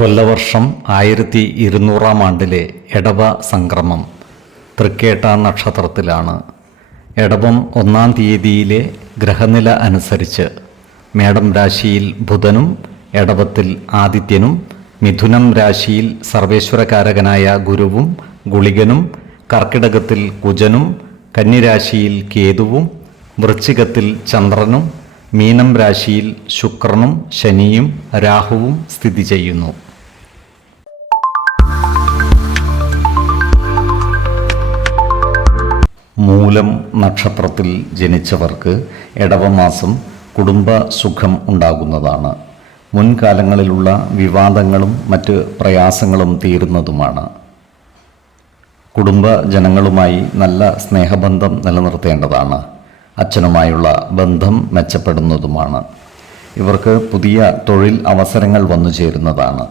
കൊല്ലവർഷം ആയിരത്തി ഇരുന്നൂറാം ആണ്ടിലെ എടവ സംക്രമം തൃക്കേട്ട നക്ഷത്രത്തിലാണ്. എടവം ഒന്നാം തീയതിയിലെ ഗ്രഹനില അനുസരിച്ച് മേടം രാശിയിൽ ബുധനും എടവത്തിൽ ആദിത്യനും മിഥുനം രാശിയിൽ സർവേശ്വരകാരകനായ ഗുരുവും ഗുളികനും കർക്കിടകത്തിൽ കുജനും കന്നിരാശിയിൽ കേതുവും വൃശ്ചികത്തിൽ ചന്ദ്രനും മീനം രാശിയിൽ ശുക്രനും ശനിയും രാഹുവും സ്ഥിതി ചെയ്യുന്നു. മൂലം നക്ഷത്രത്തിൽ ജനിച്ചവർക്ക് ഇടവമാസം കുടുംബ സുഖം ഉണ്ടാകുന്നതാണ്. മുൻകാലങ്ങളിലുള്ള വിവാദങ്ങളും മറ്റ് പ്രയാസങ്ങളും തീരുന്നതുമാണ്. കുടുംബ ജനങ്ങളുമായി നല്ല സ്നേഹബന്ധം നിലനിർത്തേണ്ടതാണ്. അച്ഛനുമായുള്ള ബന്ധം മെച്ചപ്പെടുന്നതുമാണ്. ഇവർക്ക് പുതിയ തൊഴിൽ അവസരങ്ങൾ വന്നു ചേരുന്നതാണ്.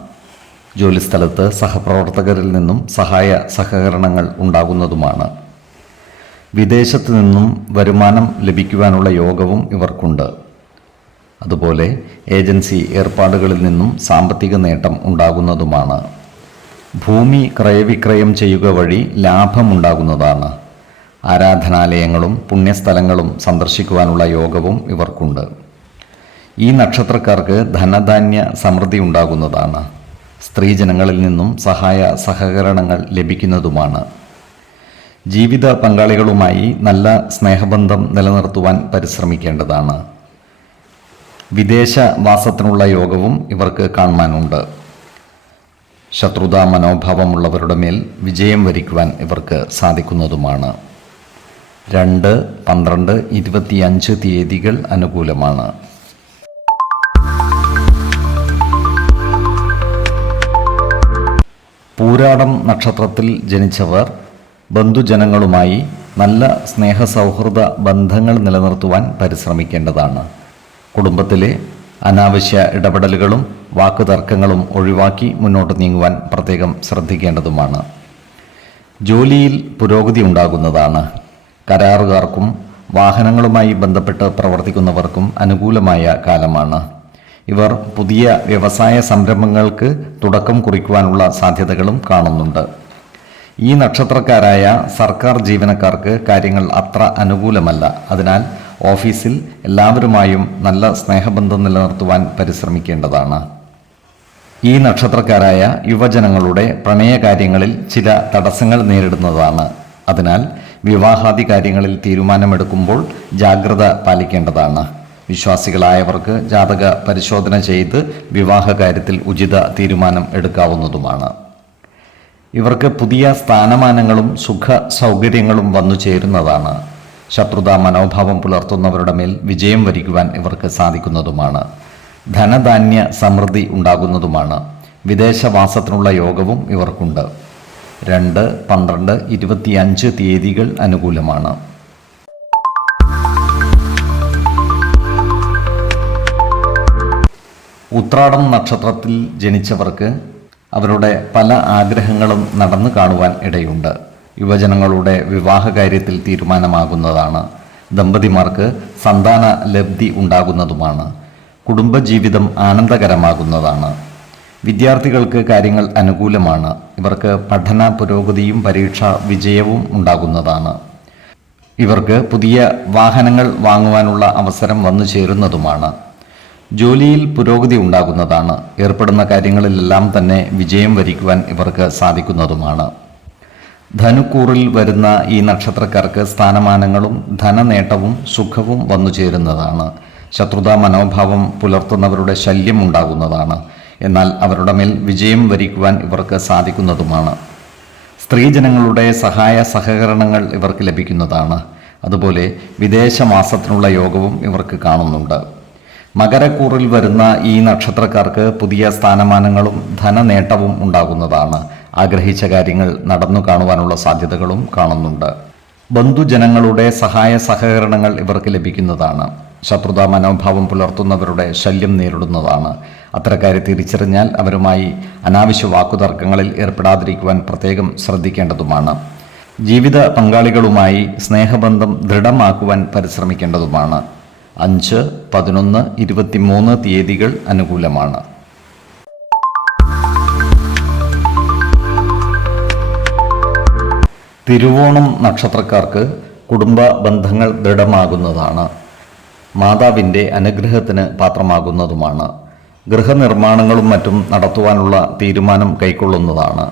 ജോലിസ്ഥലത്ത് സഹപ്രവർത്തകരിൽ നിന്നും സഹായ സഹകരണങ്ങൾ ഉണ്ടാകുന്നതുമാണ്. വിദേശത്ത് നിന്നും വരുമാനം ലഭിക്കുവാനുള്ള യോഗവും ഇവർക്കുണ്ട്. അതുപോലെ ഏജൻസി ഏർപ്പാടുകളിൽ നിന്നും സാമ്പത്തിക നേട്ടം ഉണ്ടാകുന്നതുമാണ്. ഭൂമി ക്രയവിക്രയം ചെയ്യുക വഴി ലാഭമുണ്ടാകുന്നതാണ്. ആരാധനാലയങ്ങളും പുണ്യസ്ഥലങ്ങളും സന്ദർശിക്കുവാനുള്ള യോഗവും ഇവർക്കുണ്ട്. ഈ നക്ഷത്രക്കാർക്ക് ധനധാന്യ സമൃദ്ധി ഉണ്ടാകുന്നതാണ്. സ്ത്രീജനങ്ങളിൽ നിന്നും സഹായ സഹകരണങ്ങൾ ലഭിക്കുന്നതുമാണ്. ജീവിത പങ്കാളികളുമായി നല്ല സ്നേഹബന്ധം നിലനിർത്തുവാൻ പരിശ്രമിക്കേണ്ടതാണ്. വിദേശവാസത്തിനുള്ള യോഗവും ഇവർക്ക് കാണുവാനുണ്ട്. ശത്രുതാ മനോഭാവമുള്ളവരുടെ മേൽ വിജയം വരിക്കുവാൻ ഇവർക്ക് സാധിക്കുന്നതുമാണ്. രണ്ട് പന്ത്രണ്ട് ഇരുപത്തിയഞ്ച് തീയതികൾ അനുകൂലമാണ്. പൂരാടം നക്ഷത്രത്തിൽ ജനിച്ചവർ ബന്ധുജനങ്ങളുമായി നല്ല സ്നേഹ സൗഹൃദ ബന്ധങ്ങൾ നിലനിർത്തുവാൻ പരിശ്രമിക്കേണ്ടതാണ്. കുടുംബത്തിലെ അനാവശ്യ ഇടപെടലുകളും വാക്കുതർക്കങ്ങളും ഒഴിവാക്കി മുന്നോട്ട് നീങ്ങുവാൻ പ്രത്യേകം ശ്രദ്ധിക്കേണ്ടതുമാണ്. ജോലിയിൽ പുരോഗതി ഉണ്ടാകുന്നതാണ്. കരാറുകാർക്കും വാഹനങ്ങളുമായി ബന്ധപ്പെട്ട് പ്രവർത്തിക്കുന്നവർക്കും അനുകൂലമായ കാലമാണ്. ഇവർ പുതിയ വ്യവസായ സംരംഭങ്ങൾക്ക് തുടക്കം കുറിക്കുവാനുള്ള സാധ്യതകളും കാണുന്നുണ്ട്. ഈ നക്ഷത്രക്കാരായ സർക്കാർ ജീവനക്കാർക്ക് കാര്യങ്ങൾ അത്ര അനുകൂലമല്ല. അതിനാൽ ഓഫീസിൽ എല്ലാവരുമായും നല്ല സ്നേഹബന്ധം നിലനിർത്തുവാൻ പരിശ്രമിക്കേണ്ടതാണ്. ഈ നക്ഷത്രക്കാരായ യുവജനങ്ങളുടെ പ്രണയകാര്യങ്ങളിൽ ചില തടസ്സങ്ങൾ നേരിടുന്നതാണ്. അതിനാൽ വിവാഹാദി കാര്യങ്ങളിൽ തീരുമാനമെടുക്കുമ്പോൾ ജാഗ്രത പാലിക്കേണ്ടതാണ്. വിശ്വാസികളായവർക്ക് ജാതക പരിശോധന ചെയ്ത് വിവാഹ കാര്യത്തിൽ ഉചിത തീരുമാനം എടുക്കാവുന്നതുമാണ്. ഇവർക്ക് പുതിയ സ്ഥാനമാനങ്ങളും സുഖ സൗകര്യങ്ങളും വന്നു ചേരുന്നതാണ്. ശത്രുതാ മനോഭാവം പുലർത്തുന്നവരുടെ മേൽ വിജയം വരിക്കുവാൻ ഇവർക്ക് സാധിക്കുന്നതുമാണ്. ധനധാന്യ സമൃദ്ധി ഉണ്ടാകുന്നതുമാണ്. വിദേശവാസത്തിനുള്ള യോഗവും ഇവർക്കുണ്ട്. രണ്ട് പന്ത്രണ്ട് ഇരുപത്തിയഞ്ച് തീയതികൾ അനുകൂലമാണ്. ഉത്രാടം നക്ഷത്രത്തിൽ ജനിച്ചവർക്ക് അവരുടെ പല ആഗ്രഹങ്ങളും നടന്നു കാണുവാൻ ഇടയുണ്ട്. യുവജനങ്ങളുടെ വിവാഹ കാര്യത്തിൽ തീരുമാനമാകുന്നതാണ്. ദമ്പതിമാർക്ക് സന്താന ലബ്ധി ഉണ്ടാകുന്നതുമാണ്. കുടുംബജീവിതം ആനന്ദകരമാകുന്നതാണ്. വിദ്യാർത്ഥികൾക്ക് കാര്യങ്ങൾ അനുകൂലമാണ്. ഇവർക്ക് പഠന പുരോഗതിയും പരീക്ഷാ വിജയവും ഉണ്ടാകുന്നതാണ്. ഇവർക്ക് പുതിയ വാഹനങ്ങൾ വാങ്ങുവാനുള്ള അവസരം വന്നു ചേരുന്നതുമാണ്. ജോലിയിൽ പുരോഗതി ഉണ്ടാകുന്നതാണ്. ഏർപ്പെടുന്ന കാര്യങ്ങളിലെല്ലാം തന്നെ വിജയം വരിക്കുവാൻ ഇവർക്ക് സാധിക്കുന്നതുമാണ്. ധനുക്കൂറിൽ വരുന്ന ഈ നക്ഷത്രക്കാർക്ക് സ്ഥാനമാനങ്ങളും ധനനേട്ടവും സുഖവും വന്നു ചേരുന്നതാണ്. ശത്രുതാ മനോഭാവം പുലർത്തുന്നവരുടെ ശല്യം ഉണ്ടാകുന്നതാണ്. എന്നാൽ അവരുടെ മേൽ വിജയം വരിക്കുവാൻ ഇവർക്ക് സാധിക്കുന്നതുമാണ്. സ്ത്രീജനങ്ങളുടെ സഹായ സഹകരണങ്ങൾ ഇവർക്ക് ലഭിക്കുന്നതാണ്. അതുപോലെ വിദേശമാസത്തിനുള്ള യോഗവും ഇവർക്ക് കാണുന്നുണ്ട്. മകരക്കൂറിൽ വരുന്ന ഈ നക്ഷത്രക്കാർക്ക് പുതിയ സ്ഥാനമാനങ്ങളും ധനനേട്ടവും ഉണ്ടാകുന്നതാണ്. ആഗ്രഹിച്ച കാര്യങ്ങൾ നടന്നു കാണുവാനുള്ള സാധ്യതകളും കാണുന്നുണ്ട്. ബന്ധുജനങ്ങളുടെ സഹായ സഹകരണങ്ങൾ ഇവർക്ക് ലഭിക്കുന്നതാണ്. ശത്രുതാ മനോഭാവം പുലർത്തുന്നവരുടെ ശല്യം നേരിടുന്നതാണ്. അത്തരക്കാരെ തിരിച്ചറിഞ്ഞാൽ അവരുമായി അനാവശ്യ വാക്കുതർക്കങ്ങളിൽ ഏർപ്പെടാതിരിക്കുവാൻ പ്രത്യേകം ശ്രദ്ധിക്കേണ്ടതുമാണ്. ജീവിത പങ്കാളികളുമായി സ്നേഹബന്ധം ദൃഢമാക്കുവാൻ പരിശ്രമിക്കേണ്ടതുമാണ്. അഞ്ച് പതിനൊന്ന് ഇരുപത്തിമൂന്ന് തീയതികൾ അനുകൂലമാണ്. തിരുവോണം നക്ഷത്രക്കാർക്ക് കുടുംബ ബന്ധങ്ങൾ ദൃഢമാകുന്നതാണ്. മാതാവിന്റെ അനുഗ്രഹത്തിന് പാത്രമാകുന്നതുമാണ്. ഗൃഹനിർമ്മാണങ്ങളും മറ്റും നടത്തുവാനുള്ള തീരുമാനം കൈക്കൊള്ളുന്നതാണ്.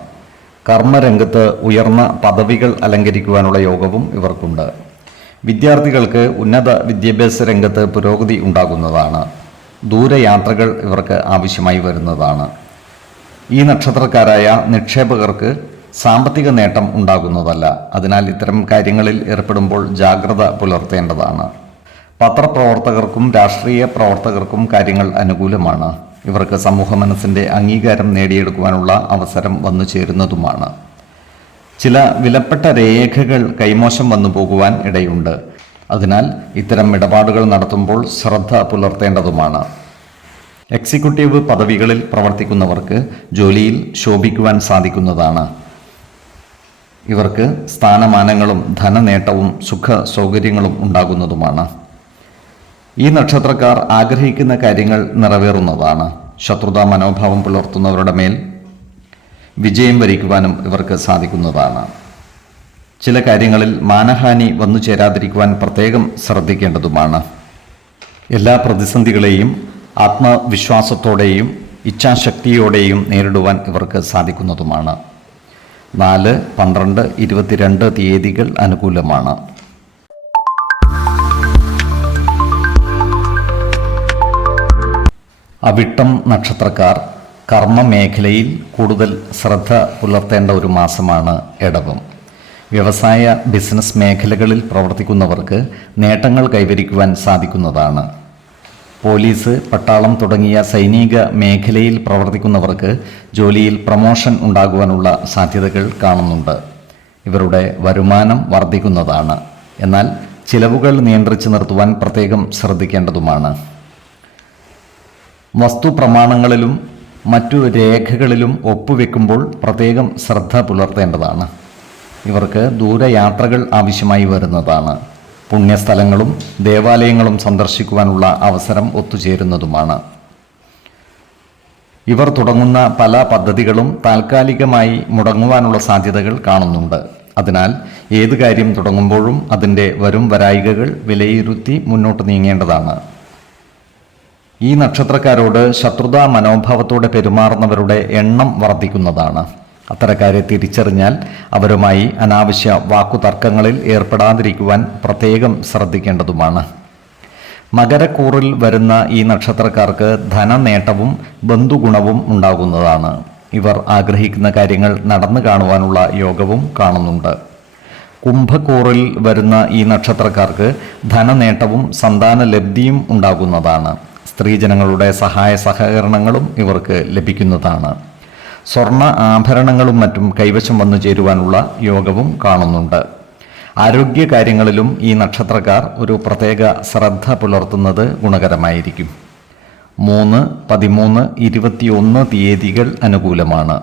കർമ്മരംഗത്ത് ഉയർന്ന പദവികൾ അലങ്കരിക്കുവാനുള്ള യോഗവും ഇവർക്കുണ്ട്. വിദ്യാർത്ഥികൾക്ക് ഉന്നത വിദ്യാഭ്യാസ രംഗത്ത് പുരോഗതി ഉണ്ടാകുന്നതാണ്. ദൂരയാത്രകൾ ഇവർക്ക് ആവശ്യമായി വരുന്നതാണ്. ഈ നക്ഷത്രക്കാരായ നിക്ഷേപകർക്ക് സാമ്പത്തിക നേട്ടം ഉണ്ടാകുന്നതല്ല. അതിനാൽ ഇത്തരം കാര്യങ്ങളിൽ ഏർപ്പെടുമ്പോൾ ജാഗ്രത പുലർത്തേണ്ടതാണ്. പത്രപ്രവർത്തകർക്കും രാഷ്ട്രീയ പ്രവർത്തകർക്കും കാര്യങ്ങൾ അനുകൂലമാണ്. ഇവർക്ക് സമൂഹ മനസ്സിന്റെ അംഗീകാരം നേടിയെടുക്കുവാനുള്ള അവസരം വന്നു ചേരുന്നതുമാണ് ചില വിലപ്പെട്ട രേഖകൾ കൈമോശം വന്നു പോകുവാൻ ഇടയുണ്ട്. അതിനാൽ ഇത്തരം ഇടപാടുകൾ നടത്തുമ്പോൾ ശ്രദ്ധ പുലർത്തേണ്ടതുമാണ്. എക്സിക്യൂട്ടീവ് പദവികളിൽ പ്രവർത്തിക്കുന്നവർക്ക് ജോലിയിൽ ശോഭിക്കുവാൻ സാധിക്കുന്നതാണ്. ഇവർക്ക് സ്ഥാനമാനങ്ങളും ധനനേട്ടവും സുഖ സൗകര്യങ്ങളും ഉണ്ടാകുന്നതുമാണ്. ഈ നക്ഷത്രക്കാർ ആഗ്രഹിക്കുന്ന കാര്യങ്ങൾ നിറവേറുന്നതാണ്. ശത്രുതാ മനോഭാവം പുലർത്തുന്നവരുടെ മേൽ വിജയം വരിക്കുവാനും ഇവർക്ക് സാധിക്കുന്നതാണ്. ചില കാര്യങ്ങളിൽ മാനഹാനി വന്നു ചേരാതിരിക്കുവാൻ പ്രത്യേകം ശ്രദ്ധിക്കേണ്ടതുമാണ്. എല്ലാ പ്രതിസന്ധികളെയും ആത്മവിശ്വാസത്തോടെയും ഇച്ഛാശക്തിയോടെയും നേരിടുവാൻ ഇവർക്ക് സാധിക്കുന്നതുമാണ്. നാല് പന്ത്രണ്ട് ഇരുപത്തിരണ്ട് തീയതികൾ അനുകൂലമാണ്. അവിട്ടം നക്ഷത്രക്കാർ കർമ്മ മേഖലയിൽ കൂടുതൽ ശ്രദ്ധ പുലർത്തേണ്ട ഒരു മാസമാണ് ഇടവം വ്യവസായ ബിസിനസ് മേഖലകളിൽ പ്രവർത്തിക്കുന്നവർക്ക് നേട്ടങ്ങൾ കൈവരിക്കുവാൻ സാധിക്കുന്നതാണ്. പോലീസ് പട്ടാളം തുടങ്ങിയ സൈനിക മേഖലയിൽ പ്രവർത്തിക്കുന്നവർക്ക് ജോലിയിൽ പ്രമോഷൻ ഉണ്ടാകുവാനുള്ള സാധ്യതകൾ കാണുന്നുണ്ട്. ഇവരുടെ വരുമാനം വർദ്ധിക്കുന്നതാണ്. എന്നാൽ ചിലവുകൾ നിയന്ത്രിച്ച് നിർത്തുവാൻ പ്രത്യേകം ശ്രദ്ധിക്കേണ്ടതുമാണ്. വസ്തു പ്രമാണങ്ങളിലും മറ്റു രേഖകളിലും ഒപ്പുവെക്കുമ്പോൾ പ്രത്യേകം ശ്രദ്ധ പുലർത്തേണ്ടതാണ്. ഇവർക്ക് ദൂരയാത്രകൾ ആവശ്യമായി വരുന്നതാണ്. പുണ്യസ്ഥലങ്ങളും ദേവാലയങ്ങളും സന്ദർശിക്കുവാനുള്ള അവസരം ഒത്തുചേരുന്നതുമാണ്. ഇവർ തുടങ്ങുന്ന പല പദ്ധതികളും താൽക്കാലികമായി മുടങ്ങുവാനുള്ള സാധ്യതകൾ കാണുന്നുണ്ട്. അതിനാൽ ഏത് കാര്യം തുടങ്ങുമ്പോഴും അതിന്റെ വരും വരായികകൾ വിലയിരുത്തി മുന്നോട്ട് നീങ്ങേണ്ടതാണ്. ഈ നക്ഷത്രക്കാരോട് ശത്രുതാ മനോഭാവത്തോടെ പെരുമാറുന്നവരുടെ എണ്ണം വർദ്ധിക്കുന്നതാണ്. അത്തരക്കാരെ തിരിച്ചറിഞ്ഞാൽ അവരുമായി അനാവശ്യ വാക്കുതർക്കങ്ങളിൽ ഏർപ്പെടാതിരിക്കുവാൻ പ്രത്യേകം ശ്രദ്ധിക്കേണ്ടതുമാണ്. മകരക്കൂറിൽ വരുന്ന ഈ നക്ഷത്രക്കാർക്ക് ധനനേട്ടവും ബന്ധുഗുണവും ഉണ്ടാകുന്നതാണ്. ഇവർ ആഗ്രഹിക്കുന്ന കാര്യങ്ങൾ നടന്നു കാണുവാനുള്ള യോഗവും കാണുന്നുണ്ട്. കുംഭക്കൂറിൽ വരുന്ന ഈ നക്ഷത്രക്കാർക്ക് ധനനേട്ടവും സന്താന ലബ്ധിയും ഉണ്ടാകുന്നതാണ്. സ്ത്രീജനങ്ങളുടെ സഹായ സഹകരണങ്ങളും ഇവർക്ക് ലഭിക്കുന്നതാണ്. സ്വർണ ആഭരണങ്ങളും മറ്റും കൈവശം വന്നു ചേരുവാനുള്ള യോഗവും കാണുന്നുണ്ട്. ആരോഗ്യ കാര്യങ്ങളിലും ഈ നക്ഷത്രക്കാർ ഒരു പ്രത്യേക ശ്രദ്ധ പുലർത്തുന്നത് ഗുണകരമായിരിക്കും. മൂന്ന് പതിമൂന്ന് ഇരുപത്തിയൊന്ന് തീയതികൾ അനുകൂലമാണ്.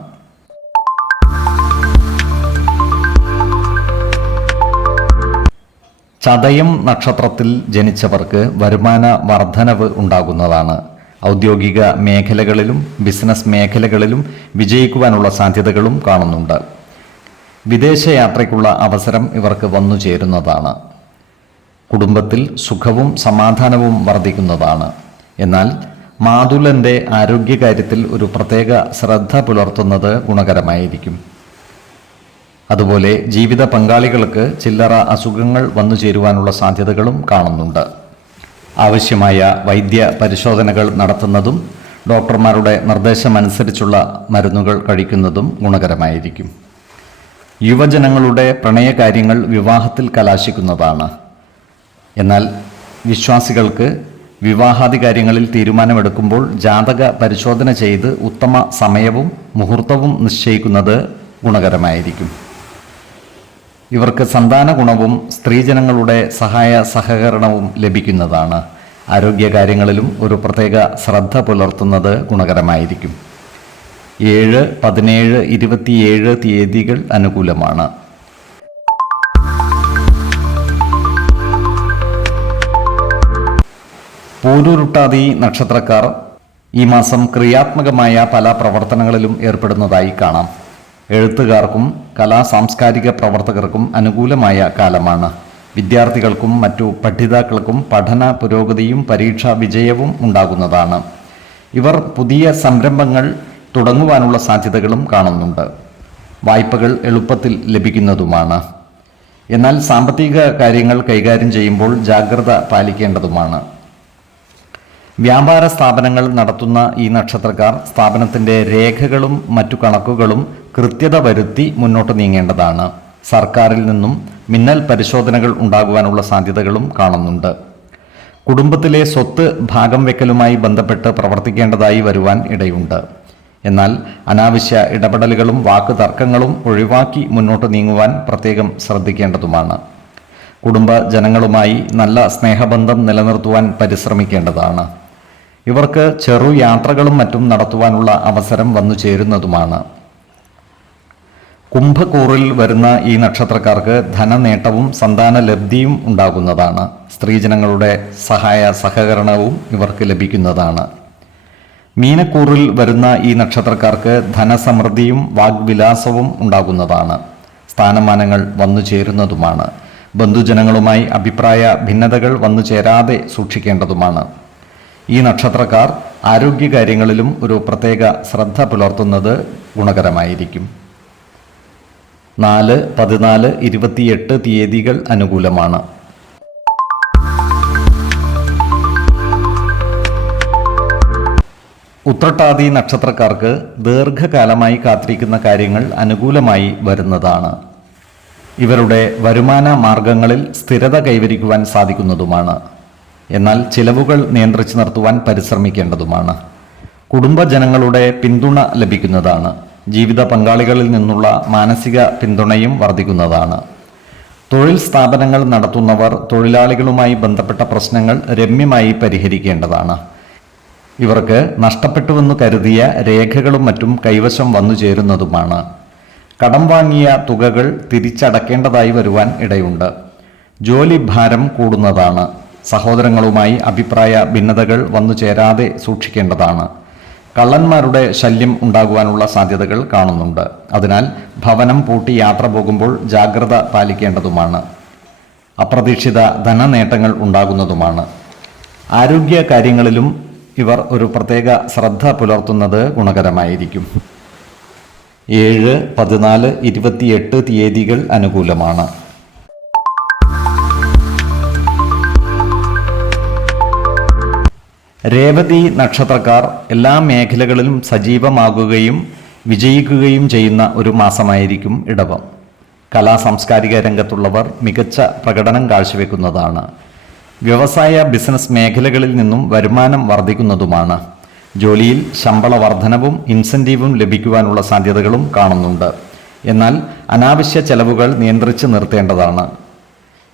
ചതയം നക്ഷത്രത്തിൽ ജനിച്ചവർക്ക് വരുമാന വർധനവ് ഉണ്ടാകുന്നതാണ്. ഔദ്യോഗിക മേഖലകളിലും ബിസിനസ് മേഖലകളിലും വിജയിക്കുവാനുള്ള സാധ്യതകളും കാണുന്നുണ്ട്. വിദേശയാത്രയ്ക്കുള്ള അവസരം ഇവർക്ക് വന്നു ചേരുന്നതാണ്. കുടുംബത്തിൽ സുഖവും സമാധാനവും വർദ്ധിക്കുന്നതാണ്. എന്നാൽ മാതുലന്റെ ആരോഗ്യകാര്യത്തിൽ ഒരു പ്രത്യേക ശ്രദ്ധ പുലർത്തുന്നത് ഗുണകരമായിരിക്കും. അതുപോലെ ജീവിത പങ്കാളികൾക്ക് ചില്ലറ അസുഖങ്ങൾ വന്നു ചേരുവാനുള്ള സാധ്യതകളും കാണുന്നുണ്ട്. ആവശ്യമായ വൈദ്യ പരിശോധനകൾ നടത്തുന്നതും ഡോക്ടർമാരുടെ നിർദ്ദേശമനുസരിച്ചുള്ള മരുന്നുകൾ കഴിക്കുന്നതും ഗുണകരമായിരിക്കും. യുവജനങ്ങളുടെ പ്രണയകാര്യങ്ങൾ വിവാഹത്തിൽ കലാശിക്കുന്നതാണ്. എന്നാൽ വിശ്വാസികൾക്ക് വിവാഹാദി കാര്യങ്ങളിൽ തീരുമാനമെടുക്കുമ്പോൾ ജാതക പരിശോധന ചെയ്ത് ഉത്തമ സമയവും മുഹൂർത്തവും നിശ്ചയിക്കുന്നത് ഗുണകരമായിരിക്കും. ഇവർക്ക് സന്താന ഗുണവും സ്ത്രീജനങ്ങളുടെ സഹായ സഹകരണവും ലഭിക്കുന്നതാണ്. ആരോഗ്യകാര്യങ്ങളിലും ഒരു പ്രത്യേക ശ്രദ്ധ പുലർത്തുന്നത് ഗുണകരമായിരിക്കും. ഏഴ് പതിനേഴ് ഇരുപത്തിയേഴ് തീയതികൾ അനുകൂലമാണ്. പൂരുരുട്ടാതി നക്ഷത്രക്കാർ ഈ മാസം ക്രിയാത്മകമായ പല പ്രവർത്തനങ്ങളിലും ഏർപ്പെടുന്നതായി കാണാം. എഴുത്തുകാർക്കും കലാ സാംസ്കാരിക പ്രവർത്തകർക്കും അനുകൂലമായ കാലമാണ്. വിദ്യാർത്ഥികൾക്കും മറ്റു പഠിതാക്കൾക്കും പഠന പുരോഗതിയും പരീക്ഷാ വിജയവും ഉണ്ടാകുന്നതാണ്. ഇവർ പുതിയ സംരംഭങ്ങൾ തുടങ്ങുവാനുള്ള സാധ്യതകളും കാണുന്നുണ്ട്. വായ്പകൾ എളുപ്പത്തിൽ ലഭിക്കുന്നതുമാണ്. എന്നാൽ സാമ്പത്തിക കാര്യങ്ങൾ കൈകാര്യം ചെയ്യുമ്പോൾ ജാഗ്രത പാലിക്കേണ്ടതുമാണ്. വ്യാപാര സ്ഥാപനങ്ങൾ നടത്തുന്ന ഈ നക്ഷത്രക്കാർ സ്ഥാപനത്തിന്റെ രേഖകളും മറ്റു കണക്കുകളും കൃത്യത വരുത്തി മുന്നോട്ട് നീങ്ങേണ്ടതാണ്. സർക്കാരിൽ നിന്നും മിന്നൽ പരിശോധനകൾ ഉണ്ടാകുവാനുള്ള സാധ്യതകളും കാണുന്നുണ്ട്. കുടുംബത്തിലെ സ്വത്ത് ഭാഗം വെക്കലുമായി ബന്ധപ്പെട്ട് പ്രവർത്തിക്കേണ്ടതായി വരുവാൻ ഇടയുണ്ട്. എന്നാൽ അനാവശ്യ ഇടപെടലുകളും വാക്ക് തർക്കങ്ങളും ഒഴിവാക്കി മുന്നോട്ട് നീങ്ങുവാൻ പ്രത്യേകം ശ്രദ്ധിക്കേണ്ടതുമാണ്. കുടുംബ ജനങ്ങളുമായി നല്ല സ്നേഹബന്ധം നിലനിർത്തുവാൻ പരിശ്രമിക്കേണ്ടതാണ്. ഇവർക്ക് ചെറു യാത്രകളും മറ്റും നടത്തുവാനുള്ള അവസരം വന്നു ചേരുന്നതുമാണ്. കുംഭക്കൂറിൽ വരുന്ന ഈ നക്ഷത്രക്കാർക്ക് ധനനേട്ടവും സന്താന ലബ്ധിയും ഉണ്ടാകുന്നതാണ്. സ്ത്രീജനങ്ങളുടെ സഹായ സഹകരണവും ഇവർക്ക് ലഭിക്കുന്നതാണ്. മീനക്കൂറിൽ വരുന്ന ഈ നക്ഷത്രക്കാർക്ക് ധനസമൃദ്ധിയും വാഗ്വിലാസവും ഉണ്ടാകുന്നതാണ്. സ്ഥാനമാനങ്ങൾ വന്നു ചേരുന്നതുമാണ്. ബന്ധുജനങ്ങളുമായി അഭിപ്രായ ഭിന്നതകൾ വന്നു ചേരാതെ സൂക്ഷിക്കേണ്ടതുമാണ്. ഈ നക്ഷത്രക്കാർ ആരോഗ്യകാര്യങ്ങളിലും ഒരു പ്രത്യേക ശ്രദ്ധ പുലർത്തുന്നത് ഗുണകരമായിരിക്കും. നാല് പതിനാല് ഇരുപത്തിയെട്ട് തീയതികൾ അനുകൂലമാണ്. ഉത്രട്ടാതി നക്ഷത്രക്കാർക്ക് ദീർഘകാലമായി കാത്തിരിക്കുന്ന കാര്യങ്ങൾ അനുകൂലമായി വരുന്നതാണ്. ഇവരുടെ വരുമാന മാർഗങ്ങളിൽ സ്ഥിരത കൈവരിക്കുവാൻ സാധിക്കുന്നതുമാണ്. എന്നാൽ ചിലവുകൾ നിയന്ത്രിച്ചു നിർത്തുവാൻ പരിശ്രമിക്കേണ്ടതുമാണ്. കുടുംബജനങ്ങളുടെ പിന്തുണ ലഭിക്കുന്നതാണ്. ജീവിത പങ്കാളികളിൽ നിന്നുള്ള മാനസിക പിന്തുണയും വർദ്ധിക്കുന്നതാണ്. തൊഴിൽ സ്ഥാപനങ്ങൾ നടത്തുന്നവർ തൊഴിലാളികളുമായി ബന്ധപ്പെട്ട പ്രശ്നങ്ങൾ രമ്യമായി പരിഹരിക്കേണ്ടതാണ്. ഇവർക്ക് നഷ്ടപ്പെട്ടുവെന്ന് കരുതിയ രേഖകളും മറ്റും കൈവശം വന്നു ചേരുന്നതുമാണ്. കടം വാങ്ങിയ തുകകൾ തിരിച്ചടക്കേണ്ടതായി വരുവാൻ ഇടയുണ്ട്. ജോലി ഭാരം കൂടുന്നതാണ്. സഹോദരങ്ങളുമായി അഭിപ്രായ ഭിന്നതകൾ വന്നു ചേരാതെ സൂക്ഷിക്കേണ്ടതാണ്. കള്ളന്മാരുടെ ശല്യം ഉണ്ടാകുവാനുള്ള സാധ്യതകൾ കാണുന്നുണ്ട്. അതിനാൽ ഭവനം പൂട്ടി യാത്ര പോകുമ്പോൾ ജാഗ്രത പാലിക്കേണ്ടതുമാണ്. അപ്രതീക്ഷിത ധനനേട്ടങ്ങൾ ഉണ്ടാകുന്നതുമാണ്. ആരോഗ്യ കാര്യങ്ങളിലും ഇവർ ഒരു പ്രത്യേക ശ്രദ്ധ പുലർത്തുന്നത് ഗുണകരമായിരിക്കും. ഏഴ് പതിനാല് ഇരുപത്തിയെട്ട് തീയതികൾ അനുകൂലമാണ്. രേവതി നക്ഷത്രക്കാർ എല്ലാ മേഖലകളിലും സജീവമാകുകയും വിജയിക്കുകയും ചെയ്യുന്ന ഒരു മാസമായിരിക്കും ഇടവം. കലാ സാംസ്കാരിക രംഗത്തുള്ളവർ മികച്ച പ്രകടനം കാഴ്ചവെക്കുന്നതാണ്. വ്യവസായ ബിസിനസ് മേഖലകളിൽ നിന്നും വരുമാനം വർദ്ധിക്കുന്നതുമാണ്. ജോലിയിൽ ശമ്പള വർധനവും ഇൻസെന്റീവും ലഭിക്കുവാനുള്ള സാധ്യതകളും കാണുന്നുണ്ട്. എന്നാൽ അനാവശ്യ ചെലവുകൾ നിയന്ത്രിച്ച് നിർത്തേണ്ടതാണ്.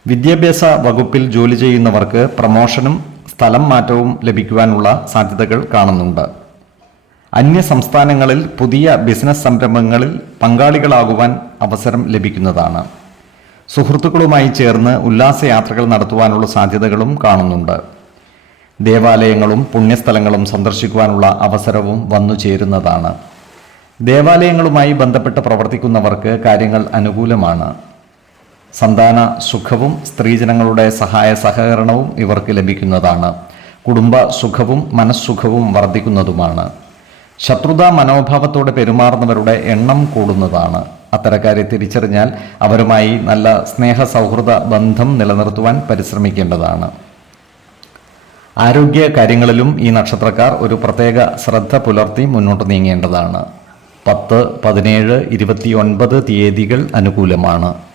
വിദ്യാഭ്യാസ വകുപ്പിൽ ജോലി ചെയ്യുന്നവർക്ക് പ്രമോഷനും സ്ഥലം മാറ്റവും ലഭിക്കുവാനുള്ള സാധ്യതകൾ കാണുന്നുണ്ട്. അന്യ സംസ്ഥാനങ്ങളിൽ പുതിയ ബിസിനസ് സംരംഭങ്ങളിൽ പങ്കാളികളാകുവാൻ അവസരം ലഭിക്കുന്നതാണ്. സുഹൃത്തുക്കളുമായി ചേർന്ന് ഉല്ലാസയാത്രകൾ നടത്തുവാനുള്ള സാധ്യതകളും കാണുന്നുണ്ട്. ദേവാലയങ്ങളും പുണ്യസ്ഥലങ്ങളും സന്ദർശിക്കുവാനുള്ള അവസരവും വന്നു ചേരുന്നതാണ്. ദേവാലയങ്ങളുമായി ബന്ധപ്പെട്ട് പ്രവർത്തിക്കുന്നവർക്ക് കാര്യങ്ങൾ അനുകൂലമാണ്. സന്താന സുഖവും സ്ത്രീജനങ്ങളുടെ സഹായ സഹകരണവും ഇവർക്ക് ലഭിക്കുന്നതാണ്. കുടുംബ സുഖവും മനസ്സുഖവും വർദ്ധിക്കുന്നതുമാണ്. ശത്രുതാ മനോഭാവത്തോടെ പെരുമാറുന്നവരുടെ എണ്ണം കൂടുന്നതാണ്. അത്തരക്കാരെ തിരിച്ചറിഞ്ഞാൽ അവരുമായി നല്ല സ്നേഹ സൗഹൃദ ബന്ധം നിലനിർത്തുവാൻ പരിശ്രമിക്കേണ്ടതാണ്. ആരോഗ്യ കാര്യങ്ങളിലും ഈ നക്ഷത്രക്കാർ ഒരു പ്രത്യേക ശ്രദ്ധ പുലർത്തി മുന്നോട്ട് നീങ്ങേണ്ടതാണ്. പത്ത് പതിനേഴ് ഇരുപത്തിയൊൻപത് തീയതികൾ അനുകൂലമാണ്.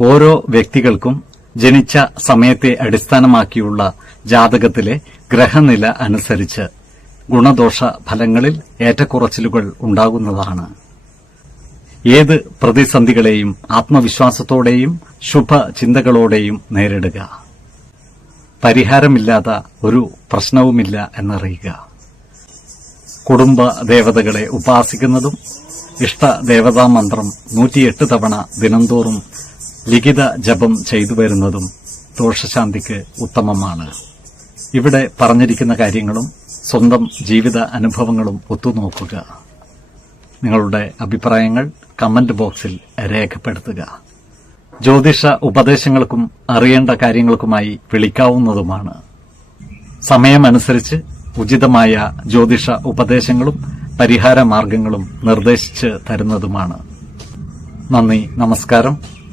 ഓരോ വ്യക്തികൾക്കും ജനിച്ച സമയത്തെ അടിസ്ഥാനമാക്കിയുള്ള ജാതകത്തിലെ ഗ്രഹനില അനുസരിച്ച് ഗുണദോഷ ഫലങ്ങളിൽ ഏറ്റക്കുറച്ചിലുകൾ ഉണ്ടാകുന്നതാണ്. ഏത് പ്രതിസന്ധികളെയും ആത്മവിശ്വാസത്തോടെയും ശുഭചിന്തകളോടെയും നേരിടുക. പരിഹാരമില്ലാത്ത ഒരു പ്രശ്നവുമില്ല എന്നറിയുക. കുടുംബ ദേവതകളെ ഉപാസിക്കുന്നതും ഇഷ്ട ദേവതാ മന്ത്രം നൂറ്റിയെട്ട് തവണ ദിനംതോറും ലിഖിത ജപം ചെയ്തു വരുന്നതും ദോഷശാന്തിക്ക് ഉത്തമമാണ്. ഇവിടെ പറഞ്ഞിരിക്കുന്ന കാര്യങ്ങളും സ്വന്തം ജീവിത അനുഭവങ്ങളും ഒത്തുനോക്കുക. നിങ്ങളുടെ അഭിപ്രായങ്ങൾ കമന്റ് ബോക്സിൽ രേഖപ്പെടുത്തുക. ജ്യോതിഷ ഉപദേശങ്ങൾക്കും അറിയേണ്ട കാര്യങ്ങൾക്കുമായി വിളിക്കാവുന്നതുമാണ്. സമയമനുസരിച്ച് ഉചിതമായ ജ്യോതിഷ ഉപദേശങ്ങളും പരിഹാര മാർഗങ്ങളും നിർദ്ദേശിച്ച് തരുന്നതുമാണ്. നന്ദി നമസ്കാരം.